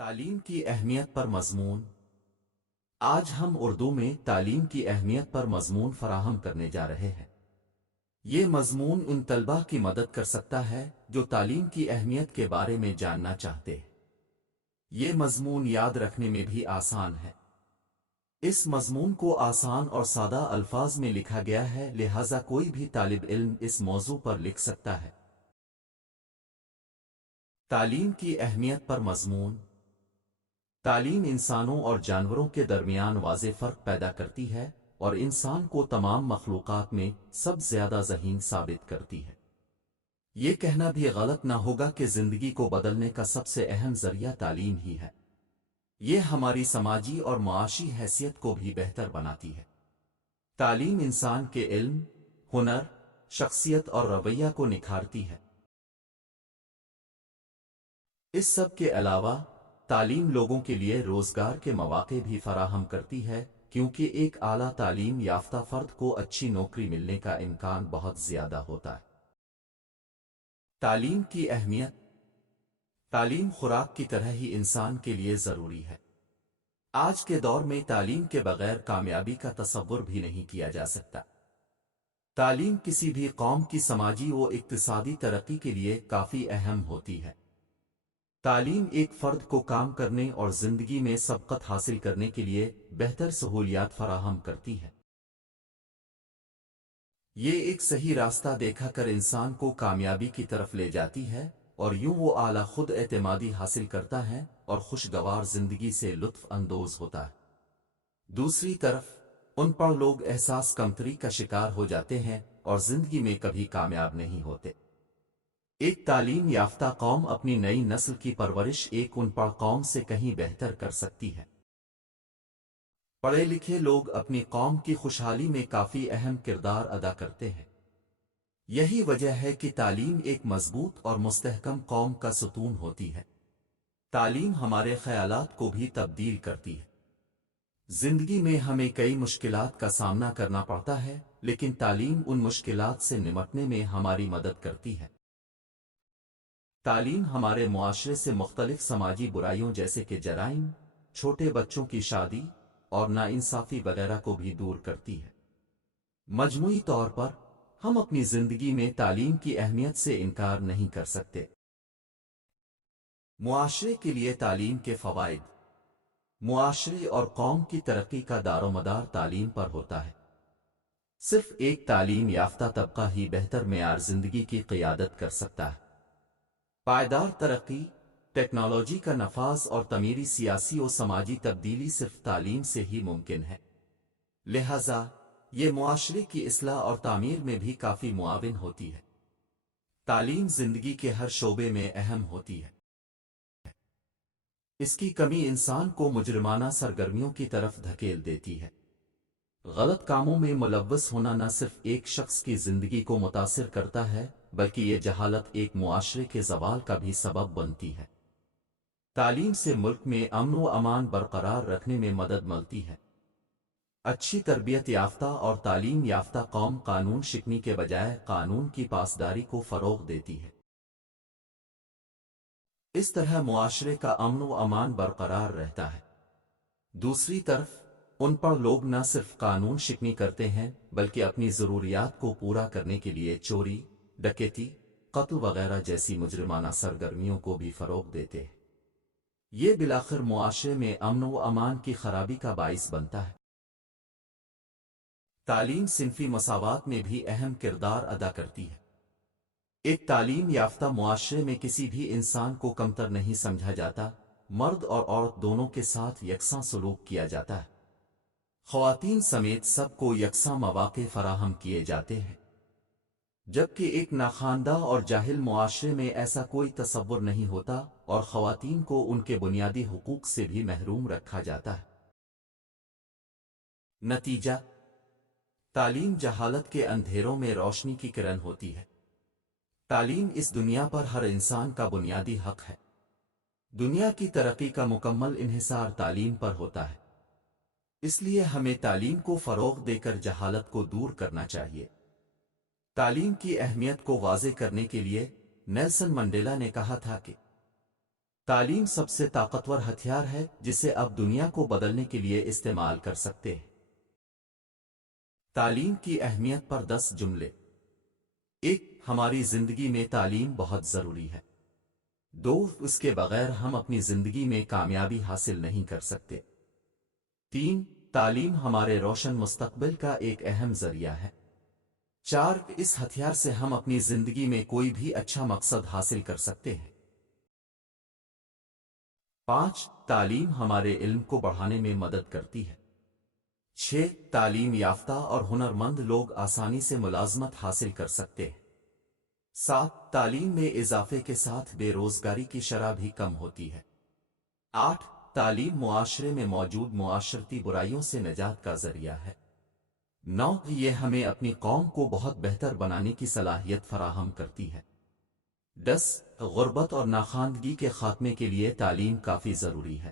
تعلیم کی اہمیت پر مضمون۔ آج ہم اردو میں تعلیم کی اہمیت پر مضمون فراہم کرنے جا رہے ہیں۔ یہ مضمون ان طلباء کی مدد کر سکتا ہے جو تعلیم کی اہمیت کے بارے میں جاننا چاہتے ہیں۔ یہ مضمون یاد رکھنے میں بھی آسان ہے۔ اس مضمون کو آسان اور سادہ الفاظ میں لکھا گیا ہے، لہذا کوئی بھی طالب علم اس موضوع پر لکھ سکتا ہے۔ تعلیم کی اہمیت پر مضمون۔ تعلیم انسانوں اور جانوروں کے درمیان واضح فرق پیدا کرتی ہے اور انسان کو تمام مخلوقات میں سب سے زیادہ ذہین ثابت کرتی ہے۔ یہ کہنا بھی غلط نہ ہوگا کہ زندگی کو بدلنے کا سب سے اہم ذریعہ تعلیم ہی ہے۔ یہ ہماری سماجی اور معاشی حیثیت کو بھی بہتر بناتی ہے۔ تعلیم انسان کے علم، ہنر، شخصیت اور رویہ کو نکھارتی ہے۔ اس سب کے علاوہ تعلیم لوگوں کے لیے روزگار کے مواقع بھی فراہم کرتی ہے، کیونکہ ایک اعلیٰ تعلیم یافتہ فرد کو اچھی نوکری ملنے کا امکان بہت زیادہ ہوتا ہے۔ تعلیم کی اہمیت۔ تعلیم خوراک کی طرح ہی انسان کے لیے ضروری ہے۔ آج کے دور میں تعلیم کے بغیر کامیابی کا تصور بھی نہیں کیا جا سکتا۔ تعلیم کسی بھی قوم کی سماجی و اقتصادی ترقی کے لیے کافی اہم ہوتی ہے۔ تعلیم ایک فرد کو کام کرنے اور زندگی میں سبقت حاصل کرنے کے لیے بہتر سہولیات فراہم کرتی ہے۔ یہ ایک صحیح راستہ دکھا کر انسان کو کامیابی کی طرف لے جاتی ہے اور یوں وہ اعلیٰ خود اعتمادی حاصل کرتا ہے اور خوشگوار زندگی سے لطف اندوز ہوتا ہے۔ دوسری طرف ان پڑھ لوگ احساس کمتری کا شکار ہو جاتے ہیں اور زندگی میں کبھی کامیاب نہیں ہوتے۔ ایک تعلیم یافتہ قوم اپنی نئی نسل کی پرورش ایک ان پڑھ قوم سے کہیں بہتر کر سکتی ہے۔ پڑھے لکھے لوگ اپنی قوم کی خوشحالی میں کافی اہم کردار ادا کرتے ہیں۔ یہی وجہ ہے کہ تعلیم ایک مضبوط اور مستحکم قوم کا ستون ہوتی ہے۔ تعلیم ہمارے خیالات کو بھی تبدیل کرتی ہے۔ زندگی میں ہمیں کئی مشکلات کا سامنا کرنا پڑتا ہے، لیکن تعلیم ان مشکلات سے نمٹنے میں ہماری مدد کرتی ہے۔ تعلیم ہمارے معاشرے سے مختلف سماجی برائیوں جیسے کہ جرائم، چھوٹے بچوں کی شادی اور ناانصافی وغیرہ کو بھی دور کرتی ہے۔ مجموعی طور پر ہم اپنی زندگی میں تعلیم کی اہمیت سے انکار نہیں کر سکتے۔ معاشرے کے لیے تعلیم کے فوائد۔ معاشرے اور قوم کی ترقی کا دار و مدار تعلیم پر ہوتا ہے۔ صرف ایک تعلیم یافتہ طبقہ ہی بہتر معیار زندگی کی قیادت کر سکتا ہے۔ پائیدار ترقی، ٹیکنالوجی کا نفاذ اور تعمیری سیاسی و سماجی تبدیلی صرف تعلیم سے ہی ممکن ہے۔ لہذا یہ معاشرے کی اصلاح اور تعمیر میں بھی کافی معاون ہوتی ہے۔ تعلیم زندگی کے ہر شعبے میں اہم ہوتی ہے۔ اس کی کمی انسان کو مجرمانہ سرگرمیوں کی طرف دھکیل دیتی ہے۔ غلط کاموں میں ملوث ہونا نہ صرف ایک شخص کی زندگی کو متاثر کرتا ہے، بلکہ یہ جہالت ایک معاشرے کے زوال کا بھی سبب بنتی ہے۔ تعلیم سے ملک میں امن و امان برقرار رکھنے میں مدد ملتی ہے۔ اچھی تربیت یافتہ اور تعلیم یافتہ قوم قانون شکنی کے بجائے قانون کی پاسداری کو فروغ دیتی ہے۔ اس طرح معاشرے کا امن و امان برقرار رہتا ہے۔ دوسری طرف ان پڑھ لوگ نہ صرف قانون شکنی کرتے ہیں بلکہ اپنی ضروریات کو پورا کرنے کے لیے چوری، ڈکیتی، قتل وغیرہ جیسی مجرمانہ سرگرمیوں کو بھی فروغ دیتے ہیں۔ یہ بالآخر معاشرے میں امن و امان کی خرابی کا باعث بنتا ہے۔ تعلیم صنفی مساوات میں بھی اہم کردار ادا کرتی ہے۔ ایک تعلیم یافتہ معاشرے میں کسی بھی انسان کو کمتر نہیں سمجھا جاتا، مرد اور عورت دونوں کے ساتھ یکساں سلوک کیا جاتا ہے۔ خواتین سمیت سب کو یکساں مواقع فراہم کیے جاتے ہیں، جبکہ ایک ناخواندہ اور جاہل معاشرے میں ایسا کوئی تصور نہیں ہوتا اور خواتین کو ان کے بنیادی حقوق سے بھی محروم رکھا جاتا ہے۔ نتیجہ، تعلیم جہالت کے اندھیروں میں روشنی کی کرن ہوتی ہے۔ تعلیم اس دنیا پر ہر انسان کا بنیادی حق ہے۔ دنیا کی ترقی کا مکمل انحصار تعلیم پر ہوتا ہے۔ اس لیے ہمیں تعلیم کو فروغ دے کر جہالت کو دور کرنا چاہیے۔ تعلیم کی اہمیت کو واضح کرنے کے لیے نیلسن منڈیلا نے کہا تھا کہ تعلیم سب سے طاقتور ہتھیار ہے جسے اب دنیا کو بدلنے کے لیے استعمال کر سکتے ہیں۔ تعلیم کی اہمیت پر 10 جملے۔ 1 ہماری زندگی میں تعلیم بہت ضروری ہے۔ 2 اس کے بغیر ہم اپنی زندگی میں کامیابی حاصل نہیں کر سکتے۔ 3 تعلیم ہمارے روشن مستقبل کا ایک اہم ذریعہ ہے۔ 4 اس ہتھیار سے ہم اپنی زندگی میں کوئی بھی اچھا مقصد حاصل کر سکتے ہیں۔ 5 تعلیم ہمارے علم کو بڑھانے میں مدد کرتی ہے۔ 6 تعلیم یافتہ اور ہنرمند لوگ آسانی سے ملازمت حاصل کر سکتے ہیں۔ 7 تعلیم میں اضافے کے ساتھ بے روزگاری کی شرح بھی کم ہوتی ہے۔ 8 تعلیم معاشرے میں موجود معاشرتی برائیوں سے نجات کا ذریعہ ہے۔ 9 یہ ہمیں اپنی قوم کو بہت بہتر بنانے کی صلاحیت فراہم کرتی ہے۔ 10 غربت اور ناخواندگی کے خاتمے کے لیے تعلیم کافی ضروری ہے۔